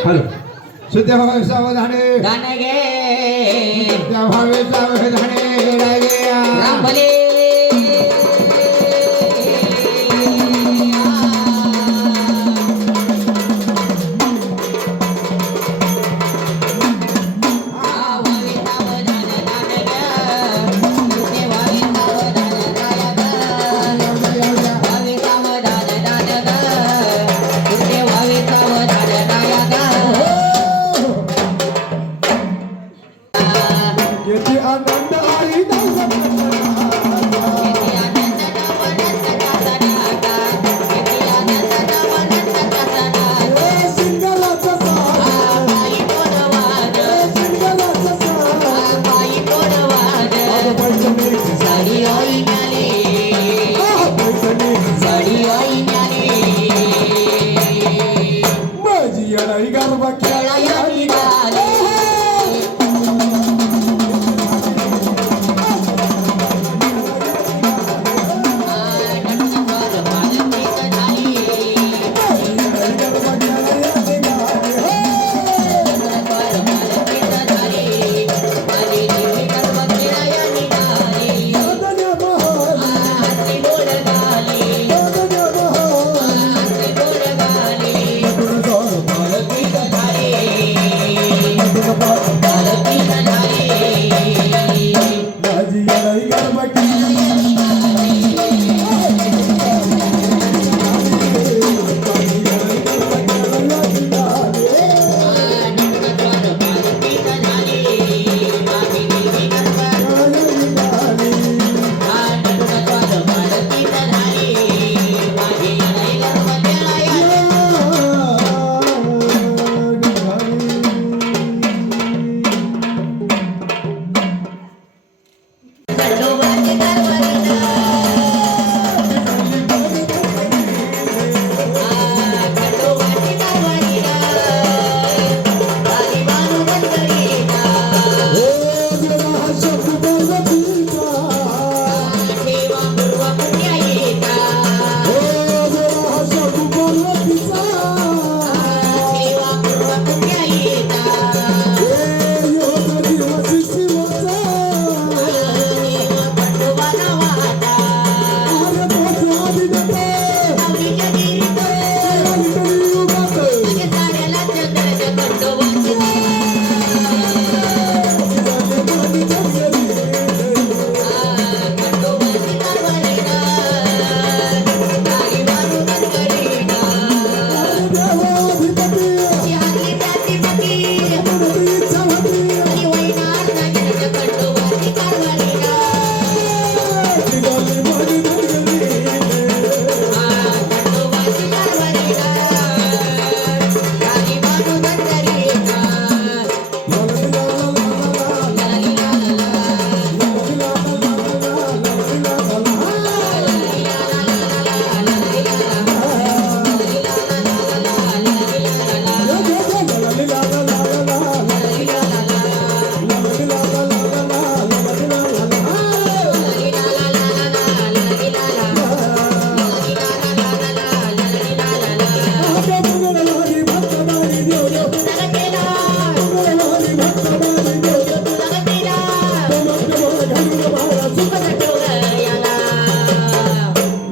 hello सुद्या Bhave सावधाने गाणे गे सुद्या भावे सावधाने लागे राम भले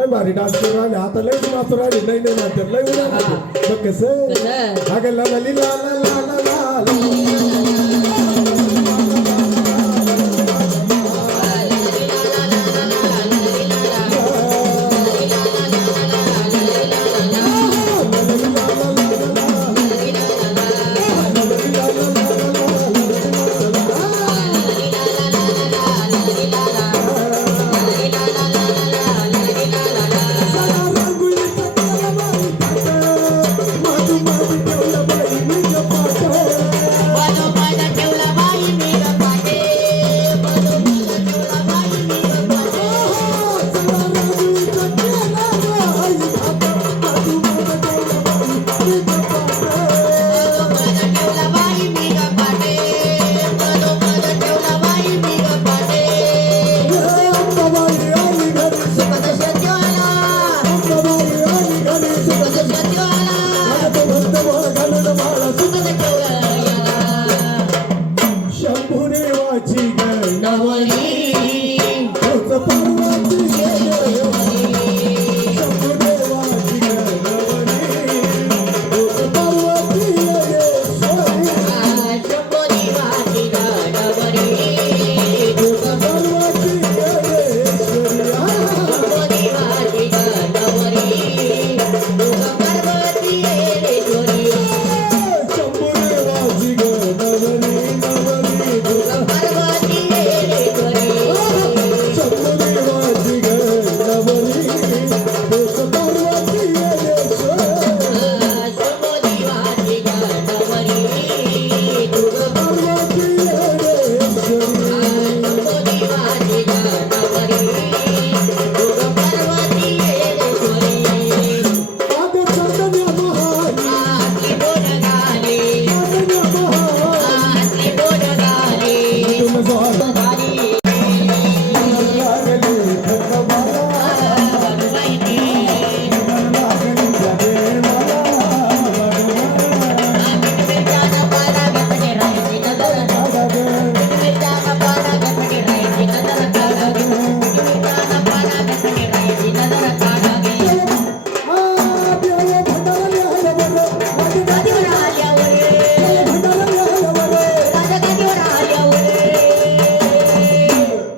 आता लय मात्र राहिले नाही नाही मात्र लय उन्हा कसं अगं ला ला ला ला ला देवाची नवरी तोच पार्वती शंभू देवाची नवरी तोच पार्वती येश्वरी शंभो देवाची नवरी तोच पार्वती येश्वरी शंभो देवाची नवरी पार्वती येश्वरी शंभू देवाची नवरी नवरी तोच पार्वती येश्वरी शंभू देवाची नवरी तोच पार्वती येश्वरी शंभो देवाची नवरी पार्वती येश्वरी शंभो देवाची नवरी पार्वती येश्वरी आग चंदन्या महारी आरती बोल गाणे चंदन्या महारी आरती बोल गाणे तुम जोर गाणी लागली खंडमाला बनवायची लागली जगे मला मिरच्याचा पाला गणपती राहायची नजर मिरच्याचा पाला गणपती राहायची नजर काढावी मिरच्याचा पाला गणपती राहायची नजर काढावी गादीवर आल्यावर गादीवर आल्यावर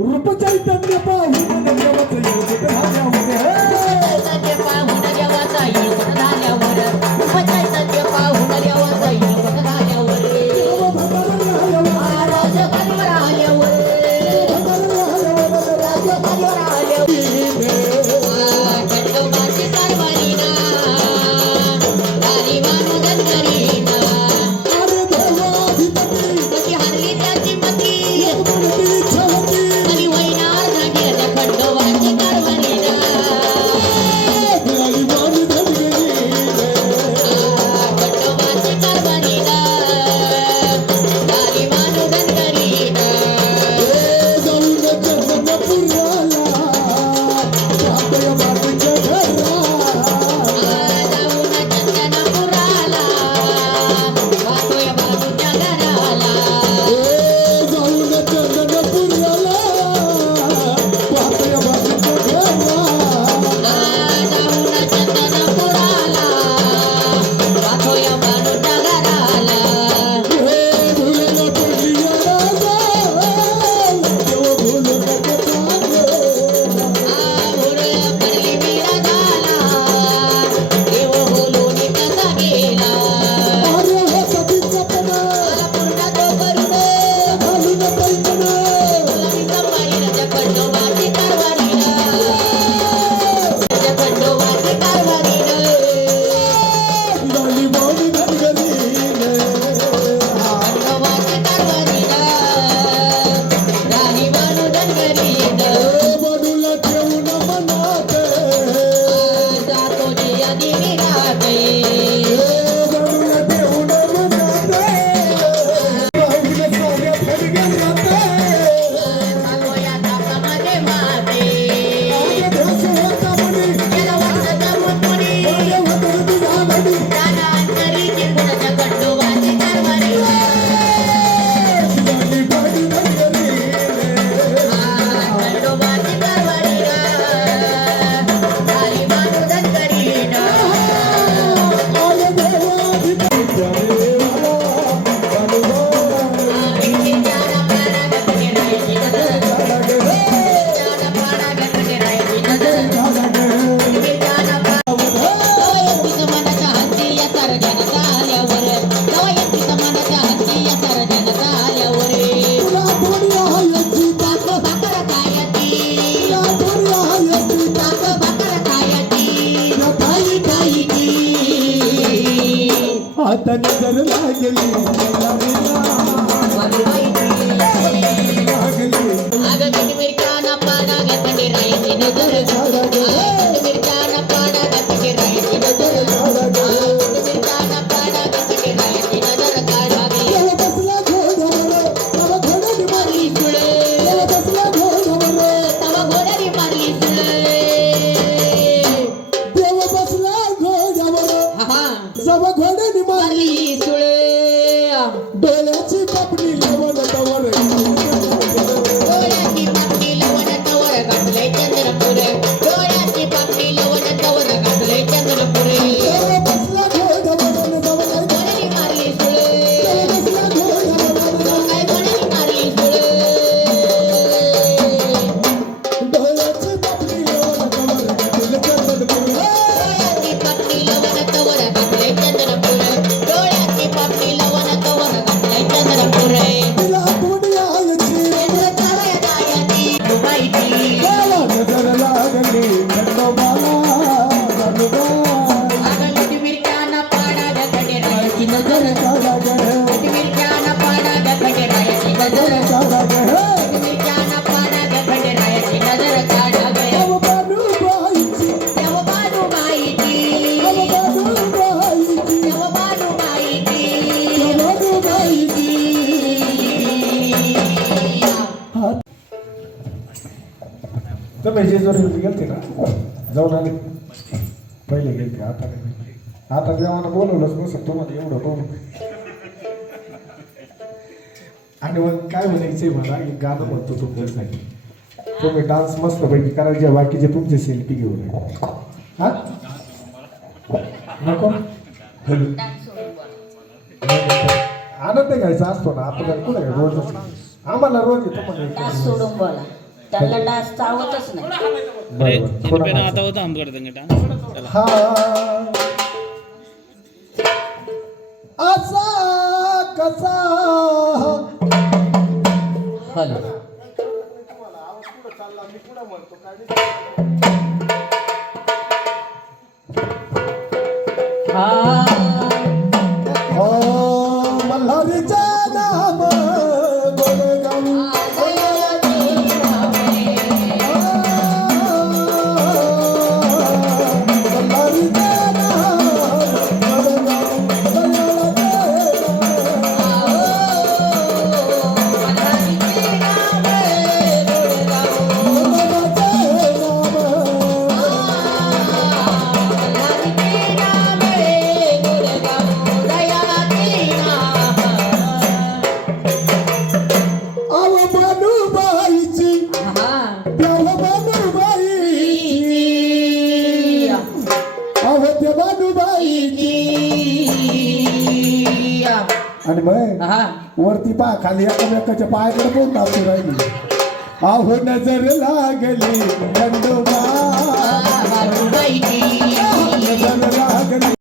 रूप चैतन्य पाहून देवाचं योगित झाल्यामुळे उपचैतन्य पाहून देवाचा येऊन झाल्यावर उपचैतन्य पाहून देवाचा येऊन झाल्यावर राज गादीवर आल्यावर राज गादीवर आल्यावर खंडोबाची कारभारीना गाडी मानू गणगरीना कशी हरली त्याची मती आणि वैनार झाली खंडोबाची कारभारीना खंडोबाची कारभारीना गाडी मानू गणगरीना जाऊन चंदनपुराला वाटोय बाजूच्या घराला जाऊन चंदनपुराला वाटोय बाजूच्या घराला पडली विराजाला देव बोलून कसा गेला पूर्ण तो करून संभाळीला खंडोबाची कारभारीला खंडोबाची कारभारीला खंडोबाची कारभारीला राणी बानू धनगरीला जातो जी आधी विराटे चालोया तापामध्ये माते गेला वर्षाचा मुतमुनी राणा अंतरीची गुणाच्या खंडोबाची कारभारीला खंडोबाची कारभारीला राणी बानू धनगरीला मिरच्याचा पाला गणपती राहायची नजर मिरच्याचा पाला गणपती राहायची नजर मिरच्याचा पाला मनाच्या हत्ती या सर्जनाचा आल्यावर येतीच मनाच्या हत्ती या सर्जनाचा आल्यावर ताक भाकर खायची ताक भाकर खायची खाई खायची आता नजर लागली अगं किती मिरच्याना पाला गणपती राहायची नजर मिरच्याना पाला गणपती राहायची नजर मिरच्याना पाला गणपती राहायची नजर काढावी मारली सुळे तवा घोड्याने मारली सुळे घोड्याने मारली सुळे तुम्ही जेजुरीला गेलते ना जाऊन आले पहिले गेलते आता नाही आता देवानं बोलवलंच नसतं तुम्हाला एवढं पाहून आणि मग काय म्हणायचंय मला एक गाणं म्हणतो तुमच्यासाठी तुम्ही डान्स मस्त पैकी करायचे बाकीचे तुमचे सेल्फी घेऊन हा नको आनंद घ्यायचा असतो ना आपल्याला कुठे रोज आम्हाला रोज येतो डास सोडून बोला त्यांना डास चावतच नाही हा असा कसा हॅलो मल्हारीचा नाम आणि मग वरती पा खाली एकमेकाच्या पायाकडे पण नाचू राहिली आहो नजर लागली